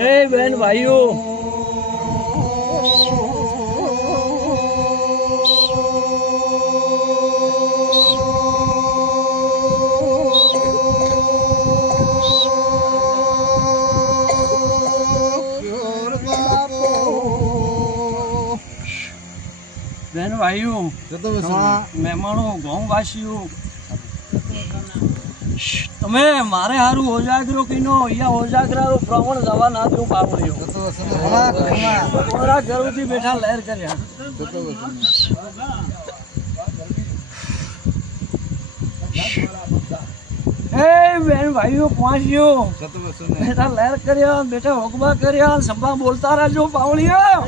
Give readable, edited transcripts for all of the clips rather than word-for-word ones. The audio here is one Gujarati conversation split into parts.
हे बहन भाइयों, बहन भाइयों, મહેમાનો ગામવાસીઓ, તમે મારે હારું ઓજાગરો કીનો અહીંયા ઓજાગરાનો પ્રવણ જવા ના દઉં પાવળ્યો મારા ઘરથી બેઠા લહેર કર્યા એ બેન ભાઈઓ પહોંચ્યો બેઠા લહેર કર્યા બેઠા હોકબા કર્યા સંભા બોલતા રહેજો પાવળિયા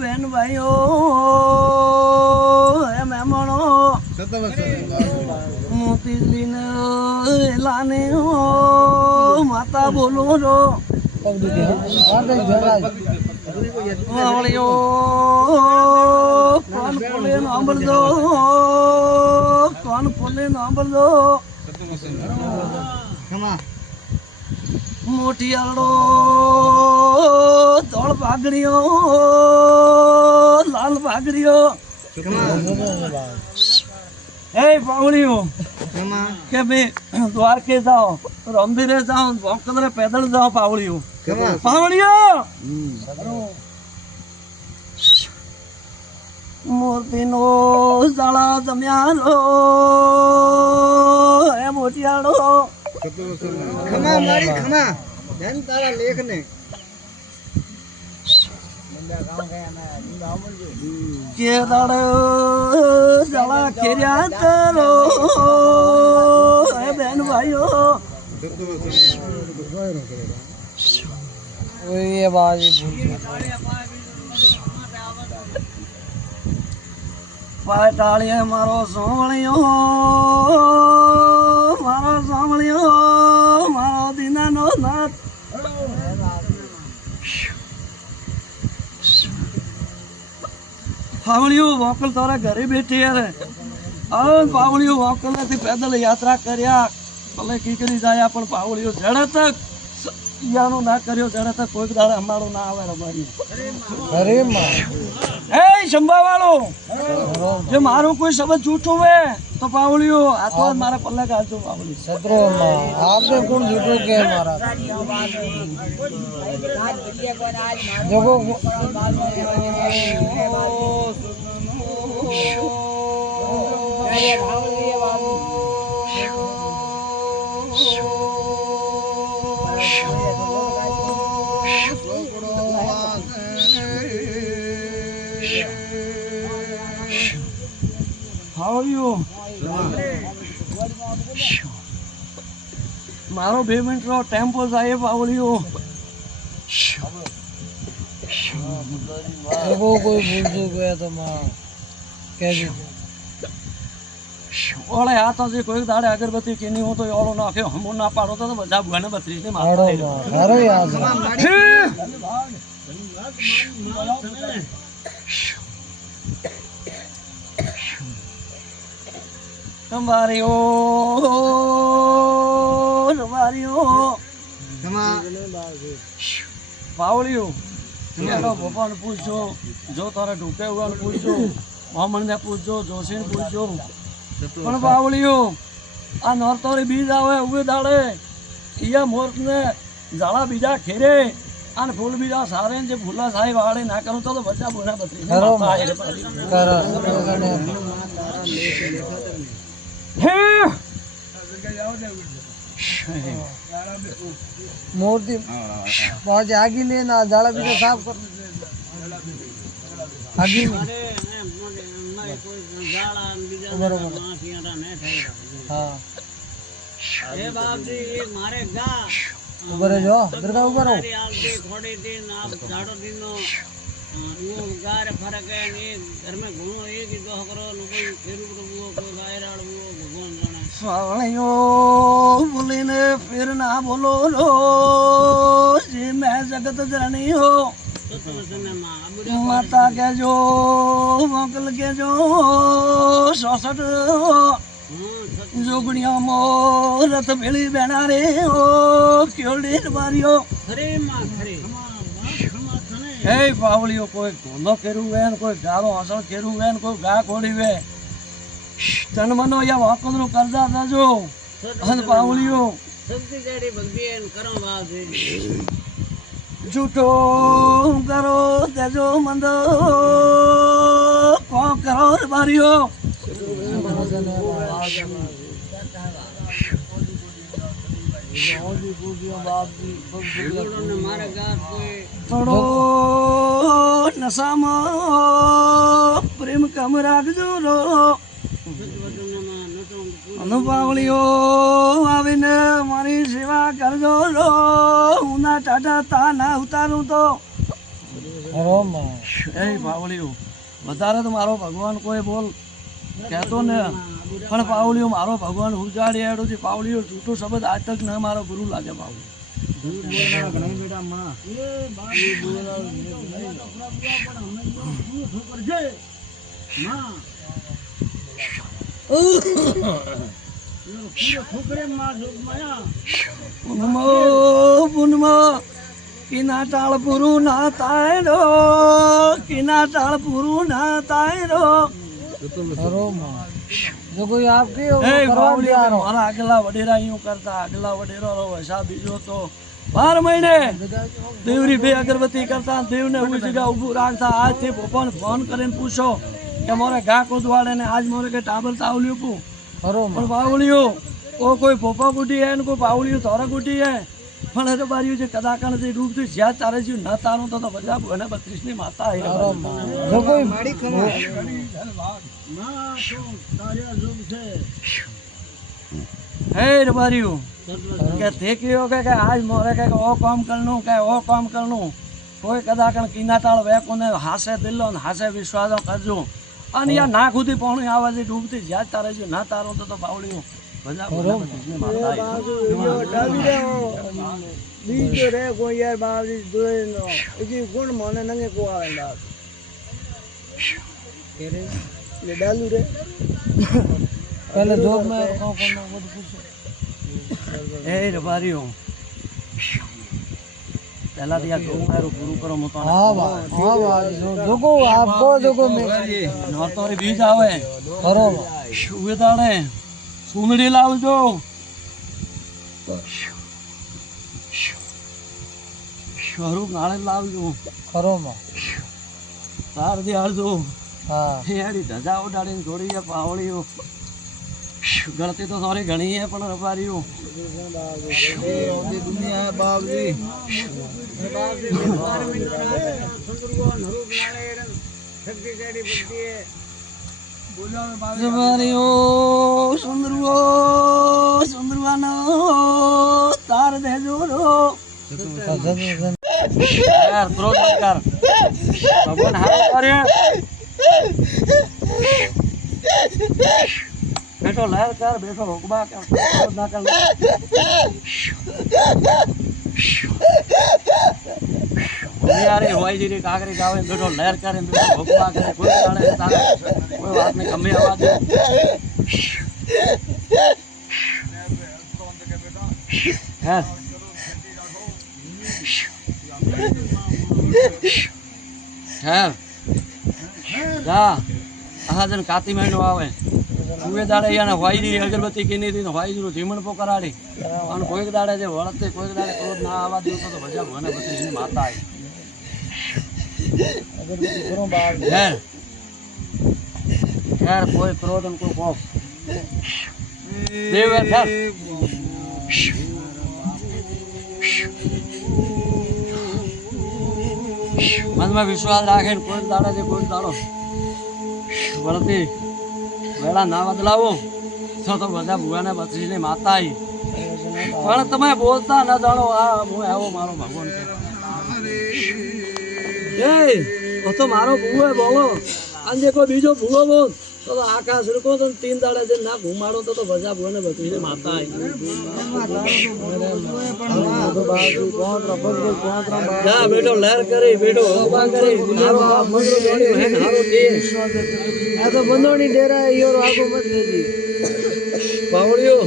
બેન ભાઈઓ હે મહેમાનો મોતી લાને માતા બોલો રો કોણ પોલે નાંબર દો કોણ પોલે નાંબર દો મોટી આડો ધોળ ભાગડીઓ લાલ ભાગડીઓ એ પાવણીઓ કે ભાઈ દ્વારકે જાઓ રંધીરે જાઓ ભોંકદરે પેદલ જાઓ પાવણીઓ પાવણીઓ મૂર્તિનો જાળા જમ્યાનો એ મોટિયાળો ખમા મારી ખમા ધન તારા લેખ ને કે દાડો જળા ખેર્યા તરો એ બેન ભાઈઓ ઓય બાજી પાટાળીએ મારો સોમણિયો મારો દીનાનો નાથ પાવણીઓ વોકલ તારા ઘરે બેઠી યાર હવે પાવણીઓ વોકલ નથી પેદલ યાત્રા કર્યા ભલે કીકરી જાય પણ પાવણીઓ જડે તક યાનો ના કર્યો જડે તક કોઈક દાડે અમારો ના આવે રમાડી અરે એ સંભાવાળો જે મારું કોઈ શબ્દ જૂઠું હે તો પાવળીઓ આ તો મારા પલ્લે કાઢજો પાવળી સત્રો આપને કોણ જૂઠું કે મારા જોગો How are you? મારો 2 મિનિટનો ટેમ્પો જાય પાવળીઓ કોઈ ભૂલજો ગયા તો કહેજો ઓળે આ તો જે કોઈ દાડે અગરબત્તી કેની હું તો ઓળો નાખ્યો હમો ના પાડો તો બધા ભગવાને બત્રી ને મારો તમારીઓ પાવળીઓ ભોપાને પૂછજો જો તારે ઢૂકે ઉગાને પૂછજો મોહમ્મદને પૂછજો જોશીને પૂછજો પણ પાવળીઓ આ નોરતોરી બીજ આવે ઉગે દાડે ઈયા મોરને ઝાડા બીજા ખેરે અને ફૂલ બીજા સારે જે ફૂલા સાહેબ વાળે ના કરું તો બચ્ચા બોના બત્રી मूर्ति बहुत आगे लेना जाड़ा भी साफ कर आगे हाँ ए बाप जी मारे गा ऊपर है जो दुर्गा ऊपर हो थोड़ी दिन आप झाड़ो दिन वो गार फरक है ये घर में घूमो एक ही दो करो कोई फिर वो कोई वायरल वो भगवान जाने सावलियो बोलीने फिर ना बोलो रो जी मैं जगत जननी हो माता के जो मोकल के जो 66 जोगड़िया मोरत भेली बहना रे हो क्योड़ी मारियो खरे मां खरे हे पावलियो कोई धोनो केरू वेन कोई गारो हसल केरू वेन कोई गा खोड़ी वे तन मनो या वाकंद्रो करदा दाजो हन पावलियो सबसे जड़ी भक्ति है करो बात झूठो करो तेजो मंदो को करो मारियो थोड़ो नशामा प्रेम कम राखजो रो અનુપાવળીઓ આવીને મારી સેવા કરજો રો હું ના ટાટા તા ના ઉતારું તો એ પાવળીઓ વધારે તો મારો ભગવાન કોઈ બોલ કહેતો ને પણ પાવળીઓ મારો ભગવાન ઉજાડી આડો છે પાવળીઓ છૂટો શબ્દ આજ તક ન મારો ગુરુ લાગે પાવળી કિના ટાળ પૂરું ના થાય રો કિના ટાળ પૂરું ના થાય રો जो कोई आपके મારા આગલા વડેરા યું કરતા આગલા વડેરો વસા બીજો તો 12 મહિને દેવરી બે અગરબત્તી કરતા દેવને ઉભી જગ્યા ઊભું રાખતા આજથી ભોપાને ફોન કરીને પૂછો કે મોરે ઘા કોદવાડે ને આજ મોરે કે ટાબર તાવલ્યું કુ પણ બાવળિયું કોઈ પોપા ગુટી હે ને કોઈ બાવળિયું થોરા ગુટી હે પણ હજુ બારીયું છે કદાકણ જે રૂપ થી જ્યાં તારે જ્યું ન તારું તો બધા ભને 32 ની માતા હે जो कोई माड़ी હે રબારીયું કે તે કયો કે આજ મોરે કે ઓ કામ કરનું કે ઓ કામ કરનું કોઈ કદાકણ કિના ટાળ વેકોને હાસે દિલ્લો ને હાસે વિશ્વાસ કરજો અને યા ના ખુદી પાણી આવા જે ડૂબતી જ્યાં તારે જ્યું ના તારું તો બાવળિયું बीजो रे कोई यार बाबरी दुरे नो इजी गुण माने नंगे को आवेंदा तेरे ले डालू रे पहले जॉब में काम करना वो पूछो ए रबारियो पहला दिया दो मेरो गुरु करो मत हां बा जो को आपको जो को में नौतोरी बीज आवे करो उवे दाणे सुंदड़ी लावजो स्वरूप नाळे लावजो करो मा तार दे आलजो हां हेड़ी धजा उडाડીને જોડીએ પાવળીઓ ગણતી તો સારી ઘણી હે પણ રબારીઓ ए ओदी दुनिया है बाप जी રબારીઓ સુંદરવો સુંદરવાનો તાર દેજો રો यार क्रोध मत कर भगवान हाथ करे बेटो लहर कर बेटो हुक्मा कर क्रोध ना कर यारे होई जी रे काकरी गावे बेटो लहर करे बेटो हुक्मा करे कोई जाने तारे कोई बात नहीं कमी आवाज है ઠેર જા આહાજન કાતી મહિનો આવે ઉવે દાડે યાને વાઈજી અગરબત્તી કીની હતી વાઈજી ધીમણ પોકરાડી અને કોઈક દાડે જે વળતે કોઈક દાડે ક્રોધ ના આવવા દઉં તો ભજા મને બત્રીસની માતા આવી अगरबत्ती करो बाप ઠેર ઠેર કોઈ ક્રોધ અને કોઈ કોપ દેવ ઠેર મનમાં વિશ્વાસ રાખે કોઈ દાડો છે કોઈ દાડો વળતી વેળા ના બદલાવો તો બધા ભુવાને બત્રીસની માતા આવી પણ તમે બોલતા ના જાણો આ હું આવો મારો ભગવાન એ તો મારો ભૂવો બોલો આજે કોઈ બીજો ભૂવો બોલ તો આકાશ રૂકો તો 3 દાડા જે ના ઘુમાડો તો ભજા ભુવને બધી માતા જા બેટો લહેર કરી બેટો હોબા કરી મારો આ મંદરો જોડી હે હારો દે આ તો બંધોણી ડેરા ઈયો આગો મત લેજી બાવળિયો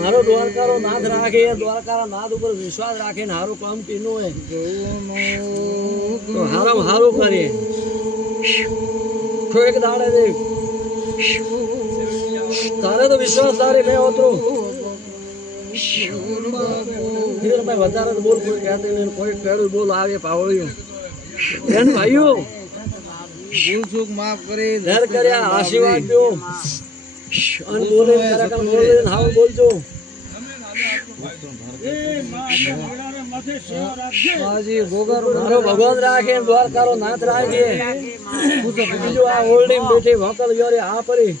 મારો દ્વારકારો નાથ રાખે દ્વારકારા નાથ ઉપર વિશ્વાસ રાખીને હારું કામ પીનું હે તો હારામ હારું કરીએ એક દાડે દે તારે તો વિશ્વાસ તારે મેં હોતો ભાઈ વધારે તો બોલ કોઈ કહેતે નહીં કોઈ ખેડૂત બોલ આવે પાવળિયું બેન ભાઈઓ ભૂલ ચૂક માફ કરી ધર કર્યા આશીર્વાદ દો અને બોલે તારા બોલે હાવ બોલજો હાજી ગોગર મારો ભગવાન રાખે દ્વારકારો નાથ રાખે બીજું આ હોલ્ડિંગ બેઠી વકલ યોરે આ પરી